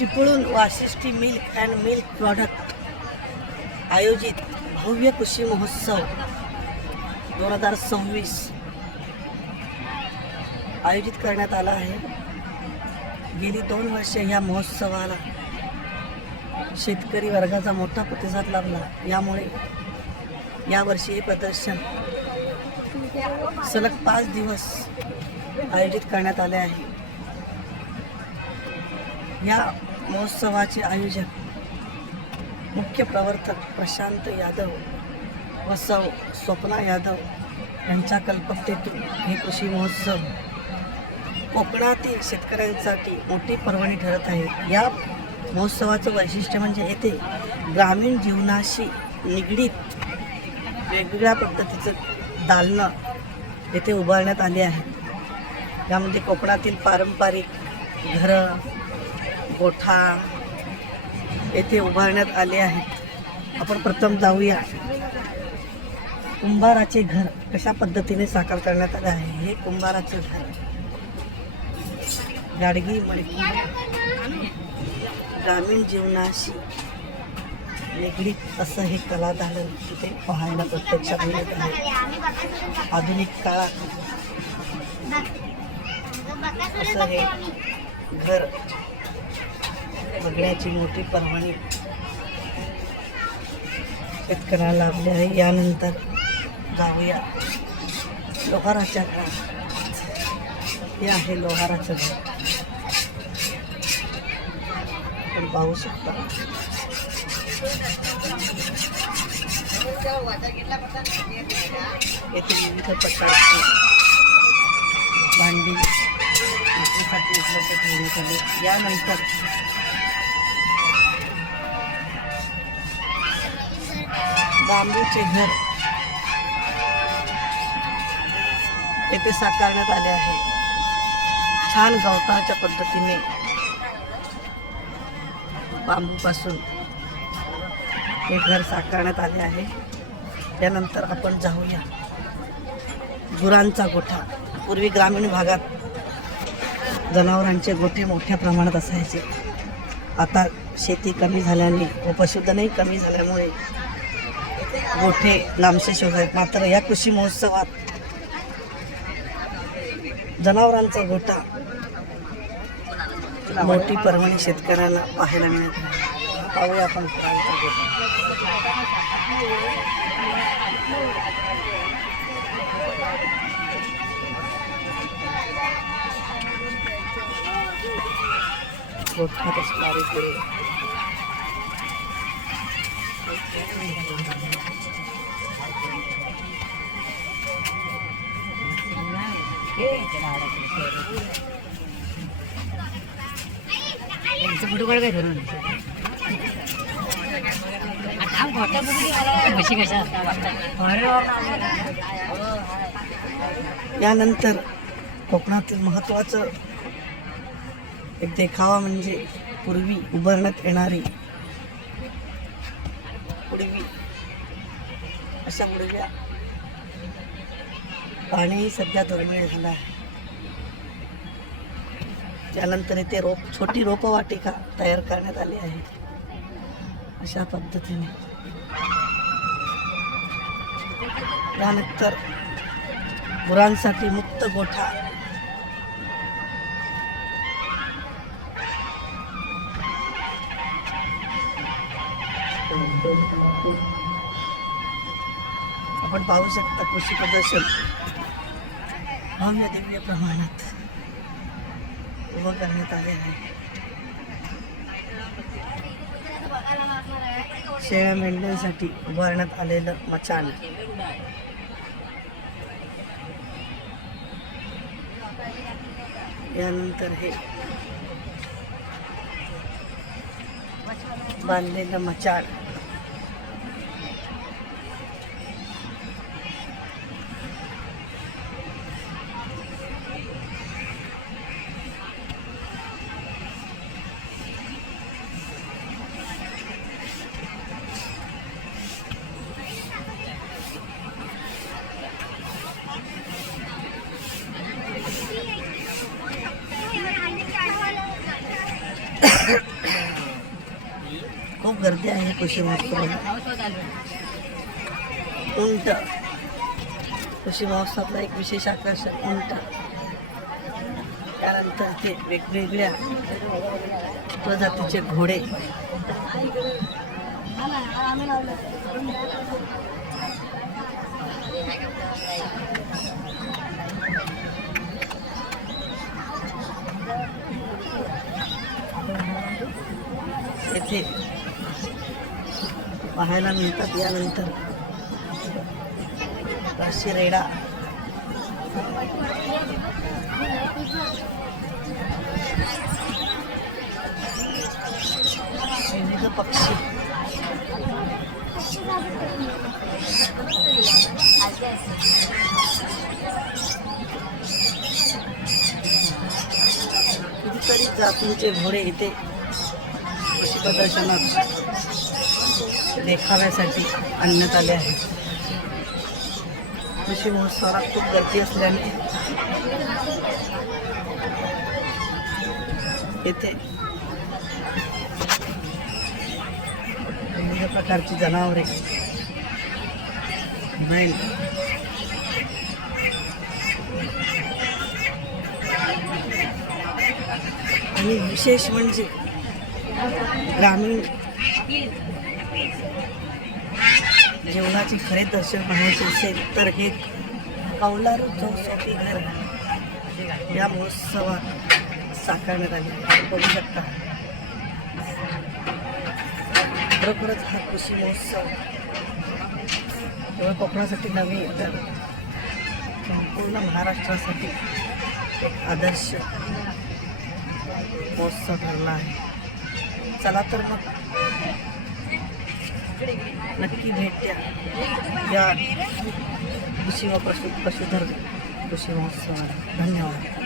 Chiplun Vashishthi milk and milk product आयोजित भव्य कृषी महोत्सव 2026 आयोजित करण्यात आला आहे. गेली 2 वर्षे या महोत्सवाला शेतकरी वर्गाचा मोठा प्रतिसाद लाभला. यामुळे यावर्षी हे प्रदर्शन सलग 5 दिवस आयोजित करण्यात आले आहे. या महोत्सवाचे आयोजक मुख्य प्रवर्तक प्रशांत यादव व स्वप्ना यादव यांच्या कल्पकतेतून हे कृषी महोत्सव कोकणातील शेतकऱ्यांसाठी मोठी पर्वणी ठरत आहे. या महोत्सवाचं वैशिष्ट्य म्हणजे येथे ग्रामीण जीवनाशी निगडीत वेगवेगळ्या पद्धतीचं दालनं येथे उभारण्यात आले आहेत. यामध्ये कोकणातील पारंपरिक घरं, गोठा येथे उभारण्यात आले आहेत. आपण प्रथम जाऊया. कुंभाराचे घर कशा पद्धतीने साकार करण्यात आले आहे. हे कुंभाराचे घर गाडगी मडकी ग्रामीण जीवनाशी निगडीत असं हे कलादालन तिथे पाहायला प्रत्यक्षात मिळत आहे. आधुनिक काळात असं हे घर बघण्याची मोठी पर्वणी शेतकऱ्याला लाभली आहे. यानंतर जाऊया लोहाराच्या घरात. हे आहे लोहाराचं घर. आपण पाहू शकता येथे विविध प्रकारची भांडी विक्रीसाठी उपलब्ध ठेवण्यात आली. यानंतर बांबूचे घर येथे साकारण्यात आले आहे. छान गवताच्या पद्धतीने बांबूपासून हे घर साकारण्यात आले आहे. त्यानंतर आपण जाऊया गुरांचा गोठा. पूर्वी ग्रामीण भागात जनावरांचे गोठे मोठ्या प्रमाणात असायचे. आता शेती कमी झाल्याने व पशुधनही कमी झाल्यामुळे गोठे नामशेष होत आहेत. मात्र या कृषी महोत्सवात जनावरांचा गोठा मोठी पर्वणी शेतकऱ्याला पाहायला मिळत आहे. पाहूया आपण गुरांचा गोठा. गोठा कसणारी गुरे यानंतर कोकणातील महत्त्वाचं एक देखावा म्हणजे पूर्वी उभारण्यात येणारी पुडवी. अशा पुडव्या पाणीही सध्या दुर्मिळ झालं आहे. त्यानंतर इथे छोटी रोपवाटिका तयार करण्यात आली आहे. अशा पद्धतीने त्यानंतर गुरांसाठी मुक्त गोठा. आपण पाहू शकता कृषी प्रदर्शन भव्य दिव्य प्रमाणात उभं करण्यात आले आहे. शेळ्या मेंढ्यांसाठी उभारण्यात आलेलं मचाण. यानंतर हे बांधलेलं मचाण. कृषी महोत्सव उंट, कृषी महोत्सवातला एक विशेष आकर्षण उंट. त्यानंतर ते वेगवेगळ्या प्रजातीचे घोडे. येथे पाहायला मिळतात. यानंतर राशी रेडा, विविध पक्षी. कितीतरी जातींचे घोडे इथे कृषी प्रदर्शनात देखाव्यासाठी आणण्यात आले आहेत. कृषी महोत्सवाला खूप गर्दी असल्याने येथे विविध प्रकारची जनावरे, बैल, आणि विशेष म्हणजे ग्रामीण जेवणाचे खरे दर्शन पाहायचे असेल तर हे कौलारू चौसष्टी घर या महोत्सवात साकारण्यात आले. आपण बघू शकता. खरोखरच हा कृषी महोत्सव केवळ कोकणासाठी नव्हे तर संपूर्ण महाराष्ट्रासाठी एक आदर्श महोत्सव ठरला आहे. चला तर मग नक्की भेट द्या या कृषी व पशुधन कृषी महोत्सवाला. धन्यवाद.